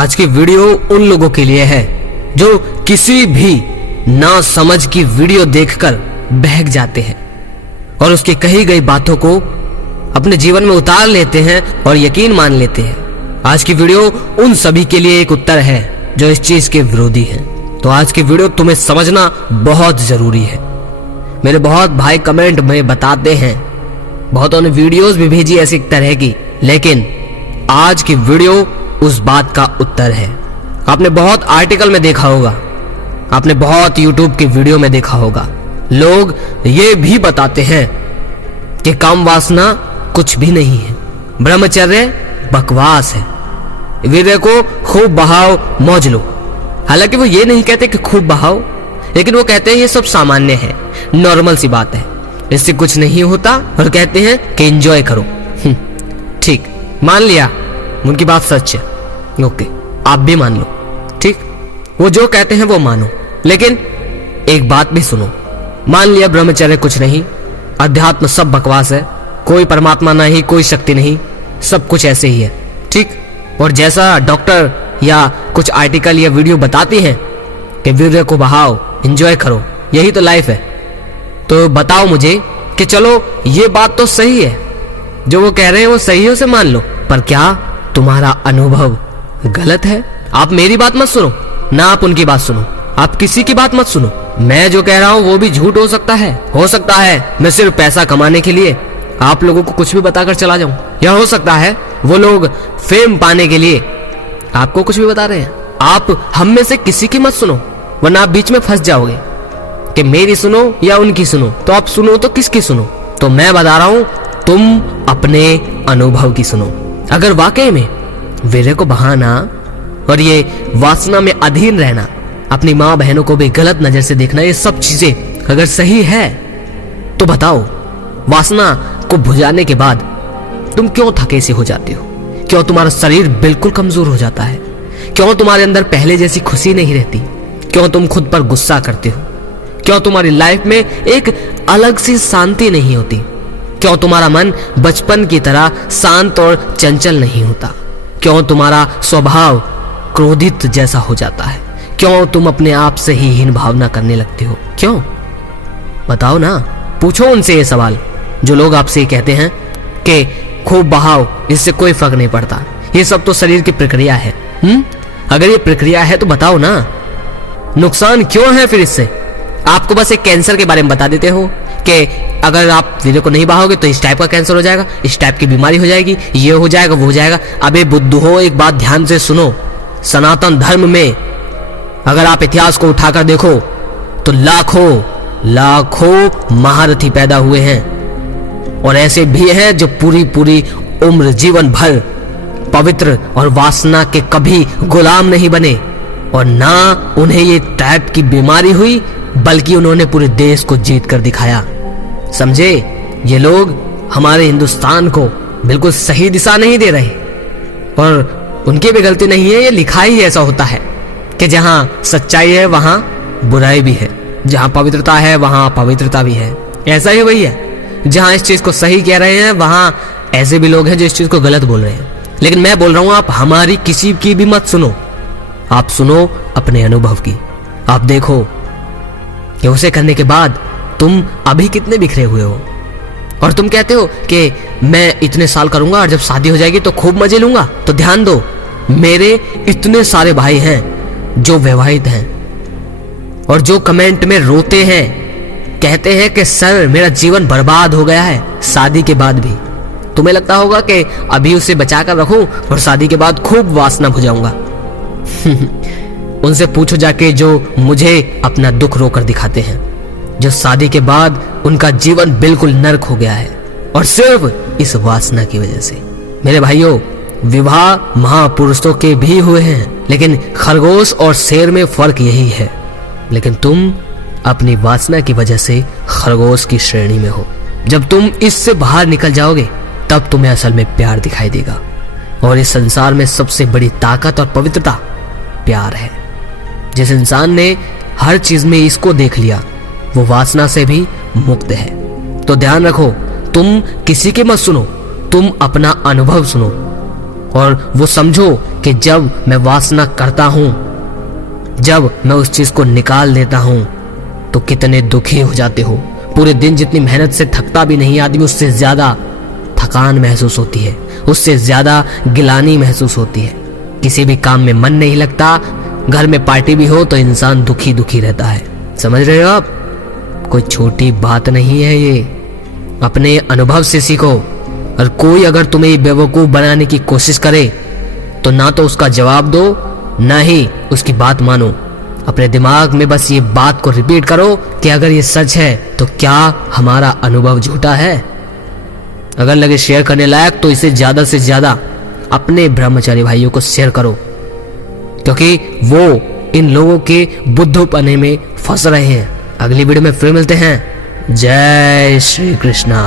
आज की वीडियो उन लोगों के लिए है जो किसी भी ना समझ की वीडियो देखकर बहक जाते हैं और उसकी कही गई बातों को अपने जीवन में उतार लेते हैं और यकीन मान लेते हैं। आज की वीडियो उन सभी के लिए एक उत्तर है जो इस चीज के विरोधी हैं। तो आज की वीडियो तुम्हें समझना बहुत जरूरी है। मेरे बहुत भाई कमेंट में बताते हैं, बहुतों ने वीडियोस भी भेजी ऐसी तरह की, लेकिन आज की वीडियो उस बात का उत्तर है। आपने बहुत आर्टिकल में देखा होगा, आपने बहुत यूट्यूब की वीडियो में देखा होगा, लोग ये भी बताते हैं कि काम वासना कुछ भी नहीं है, ब्रह्मचर्य बकवास है, वीर्य को खूब बहाओ मौज लो। हालांकि वो ये नहीं कहते कि खूब बहाओ, लेकिन वो कहते हैं ये सब सामान्य है, नॉर्मल सी बात है, इससे कुछ नहीं होता, और कहते हैं कि एंजॉय करो। ठीक, मान लिया उनकी बात सच है, ओके, आप भी मान लो, ठीक, वो जो कहते हैं वो मानो, लेकिन एक बात भी सुनो। मान लिया ब्रह्मचर्य कुछ नहीं, अध्यात्म सब बकवास है, कोई परमात्मा नहीं, कोई शक्ति नहीं, सब कुछ ऐसे ही है, ठीक। और जैसा डॉक्टर या कुछ आर्टिकल या वीडियो बताती हैं कि वीर्य को बहाओ, एंजॉय करो, यही तो लाइफ है। तो बताओ मुझे कि चलो ये बात तो सही है, जो वो कह रहे हैं वो सही है, उसे मान लो, पर क्या तुम्हारा अनुभव गलत है? आप मेरी बात मत सुनो, ना आप उनकी बात सुनो, आप किसी की बात मत सुनो। मैं जो कह रहा हूं वो भी झूठ हो सकता है मैं सिर्फ पैसा कमाने के लिए आप लोगों को कुछ भी बताकर चला जाऊं, या हो सकता है वो लोग फेम पाने के लिए आपको कुछ भी बता रहे हैं। आप हम में से किसी की मत सुनो, वरना आप बीच में फंस जाओगे कि मेरी सुनो या उनकी सुनो। तो आप सुनो तो किसकी सुनो? तो मैं बता रहा हूं, तुम अपने अनुभव की सुनो। अगर वाकई में वीर्य को बहाना और ये वासना में अधीन रहना, अपनी माँ बहनों को भी गलत नजर से देखना, ये सब चीजें अगर सही है तो बताओ, वासना को भुजाने के बाद तुम क्यों थके से हो जाते हो? क्यों तुम्हारा शरीर बिल्कुल कमजोर हो जाता है? क्यों तुम्हारे अंदर पहले जैसी खुशी नहीं रहती? क्यों तुम खुद पर गुस्सा करते हो? क्यों तुम्हारी लाइफ में एक अलग सी शांति नहीं होती? क्यों तुम्हारा मन बचपन की तरह शांत और चंचल नहीं होता? क्यों तुम्हारा स्वभाव क्रोधित जैसा हो जाता है? क्यों तुम अपने आप से ही हीन भावना करने लगते हो? क्यों? बताओ ना, पूछो उनसे ये सवाल जो लोग आपसे कहते हैं कि खूब बहाओ, इससे कोई फर्क नहीं पड़ता, ये सब तो शरीर की प्रक्रिया है। अगर ये प्रक्रिया है तो बताओ ना, नुकसान क्यों है फिर इससे? आपको बस एक कैंसर के बारे में बता देते हो कि अगर आप वीर्य को नहीं बहाओगे तो इस टाइप का कैंसर हो जाएगा, इस टाइप की बीमारी हो जाएगी, ये हो जाएगा, वो हो जाएगा। अबे बुद्धू हो, एक बात ध्यान से सुनो, सनातन धर्म में अगर आप इतिहास को उठाकर देखो तो लाखों महारथी पैदा हुए हैं, और ऐसे भी हैं जो पूरी उम्र जीवन भर पवित्र और वासना के कभी गुलाम नहीं बने, और ना उन्हें ये टाइप की बीमारी हुई, बल्कि उन्होंने पूरे देश को जीत कर दिखाया। समझे? ये लोग हमारे हिंदुस्तान को बिल्कुल सही दिशा नहीं दे रहे, और उनकी भी गलती नहीं है, ये लिखा ही ऐसा होता है कि जहां सच्चाई है वहां बुराई भी है, जहां पवित्रता है वहां अपवित्रता भी है। ऐसा ही वही है, जहां इस चीज को सही कह रहे हैं वहां ऐसे भी लोग हैं जो इस चीज को गलत बोल रहे हैं। लेकिन मैं बोल रहा हूं, आप हमारी किसी की भी मत सुनो, आप सुनो अपने अनुभव की। आप देखो कि उसे करने के बाद तुम अभी कितने बिखरे हुए हो, और तुम कहते हो कि मैं इतने साल करूंगा और जब शादी हो जाएगी तो खूब मजे लूंगा। तो ध्यान दो, मेरे इतने सारे भाई हैं जो विवाहित हैं और जो कमेंट में रोते हैं, कहते हैं कि सर मेरा जीवन बर्बाद हो गया है शादी के बाद भी। तुम्हें लगता होगा कि अभी उसे बचा कर रखूं और शादी के बाद खूब वासना भुजाऊंगा। उनसे पूछो जाके जो मुझे अपना दुख रोकर दिखाते हैं, जो शादी के बाद उनका जीवन बिल्कुल नर्क हो गया है, और सिर्फ इस वासना की वजह से। मेरे भाइयों, विवाह महापुरुषों के भी हुए हैं, लेकिन खरगोश और शेर में फर्क यही है। लेकिन तुम अपनी वासना की वजह से खरगोश की श्रेणी में हो। जब तुम इससे बाहर निकल जाओगे तब तुम्हें असल में प्यार दिखाई देगा, और इस संसार में सबसे बड़ी ताकत और पवित्रता प्यार है। जिस इंसान ने हर चीज में इसको देख लिया वो वासना से भी मुक्त है। तो ध्यान रखो, तुम किसी की मत सुनो, तुम अपना अनुभव सुनो और वो समझो कि जब मैं वासना करता हूं, जब मैं उस चीज को निकाल देता हूं, तो कितने दुखी हो जाते हो। पूरे दिन जितनी मेहनत से थकता भी नहीं आदमी, उससे ज्यादा थकान महसूस होती है, उससे ज्यादा गिलानी महसूस होती है। किसी भी काम में मन नहीं लगता, घर में पार्टी भी हो तो इंसान दुखी दुखी रहता है। समझ रहे हो आप? कोई छोटी बात नहीं है ये। अपने अनुभव से सीखो। और कोई अगर तुम्हें बेवकूफ बनाने की कोशिश करे तो ना तो उसका जवाब दो, ना ही उसकी बात मानो। अपने दिमाग में बस ये बात को रिपीट करो कि अगर ये सच है तो क्या हमारा अनुभव झूठा है? अगर लगे शेयर करने लायक तो इसे ज्यादा से ज्यादा अपने ब्रह्मचारी भाइयों को शेयर करो, क्योंकि वो इन लोगों के बुद्धूपने में फंस रहे हैं। अगली वीडियो में फिर मिलते हैं। जय श्री कृष्णा।